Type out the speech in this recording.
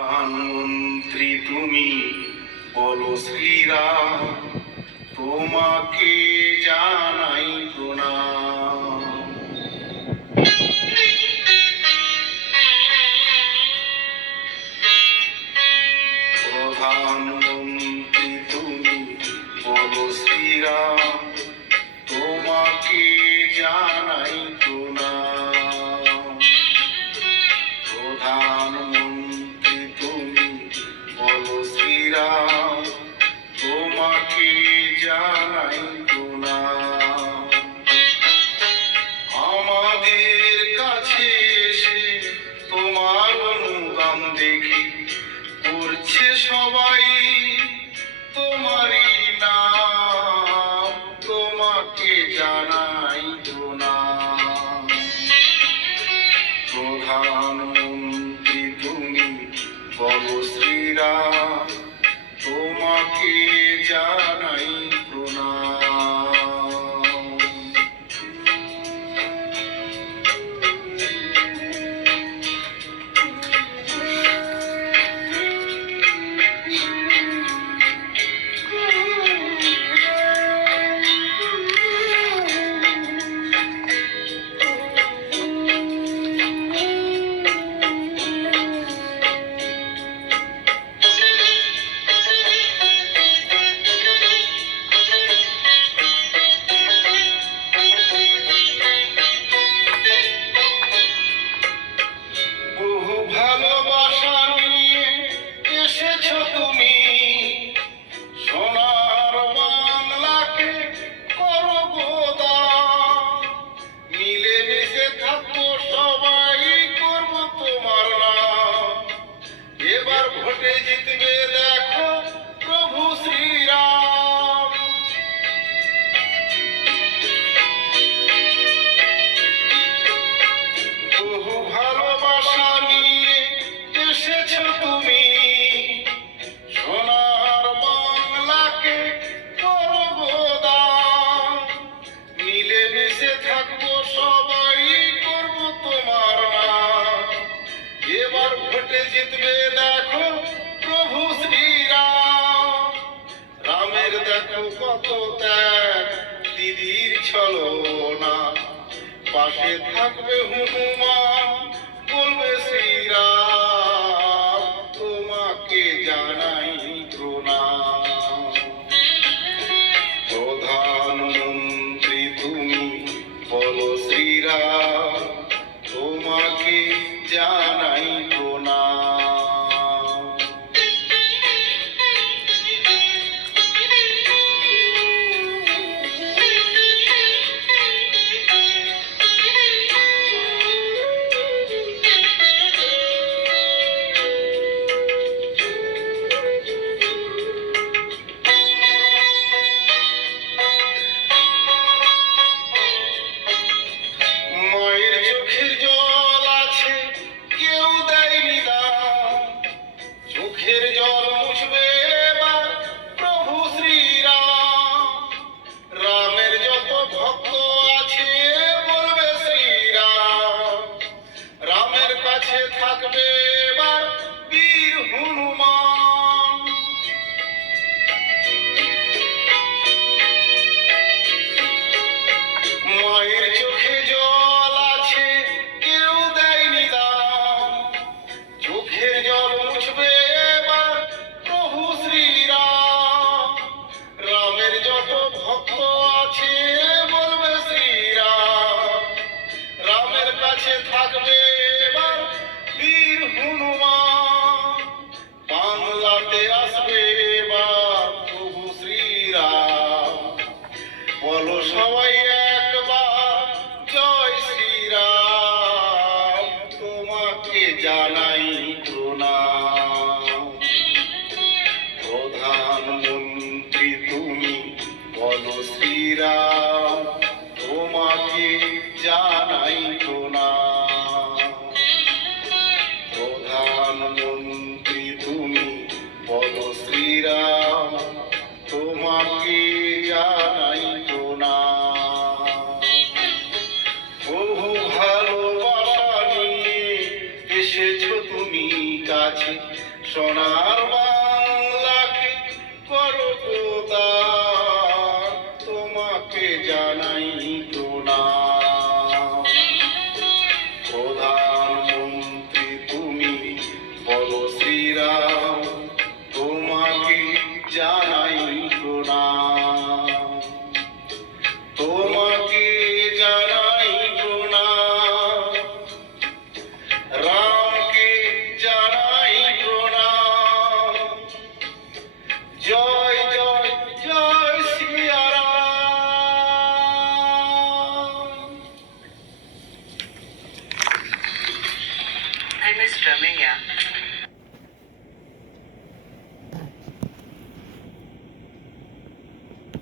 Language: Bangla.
প্রধানমন্ত্রী তুমি বলো শ্রীরাম, তোমাকে জানাই প্রণাম। প্রধানমন্ত্রী তুমি বলো শ্রীরাম, তোমাকে জানাই প্রণাম। প্রধানমন্ত্রী তুমি বলো শ্রীরাম, তোমাকে জানাই প্রণাম। আমাদের কাছে এসে তোমার অনুগাম দেখি, করছে সবাই তোমারই নাম, তোমাকে জানাই প্রণাম। প্রধানমন্ত্রী তুমি বলো শ্রীরাম, তোমাকে জানাই প্রণাম। বহু ভালোবাসা নিয়ে এসেছো তুমি, সোনার বাংলাকে করো গোদান। মিলেমিশে থাকবো সবাই, করবো তোমার নাম। এবার ভোটে জিতবে দেখো প্রভু শ্রীরাম। বহু ভালোবাসা নিয়ে এসেছো তুমি, সোনার বাংলাকে করো গোদান। মিলেমিশে থাকবো সবাই, করবো তোমার নাম। এবার ভোটে জিতবে দেখো প্রভু শ্রীরাম। রামের দেখো কত ত্যাগ, দিদির ছলনা, পাশে থাকবে হনুমান, বলবে শ্রীরাম, তোমাকে জানাই প্রণাম। প্রধানমন্ত্রী তুমি বলো শ্রীরাম, তোমাকে জানাই প্রণাম। মায়ের চোখের জল আছে, কেউ দেয়নি দাম। চোখের জল মুছবে এবার প্রভু শ্রীরাম। রামের যত ভক্ত আছে বলবে শ্রীরাম। রামের কাছে থাকবে এবার বীর হনুমান। মায়ের চোখে জল আছে, কেউ দেয়নি দাম। চোখের জল মুছবে এবার প্রভু শ্রীরাম। রামের যত ভক্ত আছে বলবে শ্রীরাম। রামের কাছে থাকবে এবার বীর হনুমান। বাংলাতে আসবে এবার প্রভু শ্রীরাম, বলো সবাই একবার জয় শ্রীরাম, তোমাকে জানাই প্রণাম। প্রধানমন্ত্রী তুমি বলো শ্রীরাম, তোমাকে জানাই প্রণাম। প্রধানমন্ত্রী তুমি বলো শ্রীরাম, তোমাকে জানাই প্রণাম। বহু সোনার বাংলাকে করো খোদা, তোমাকে জানা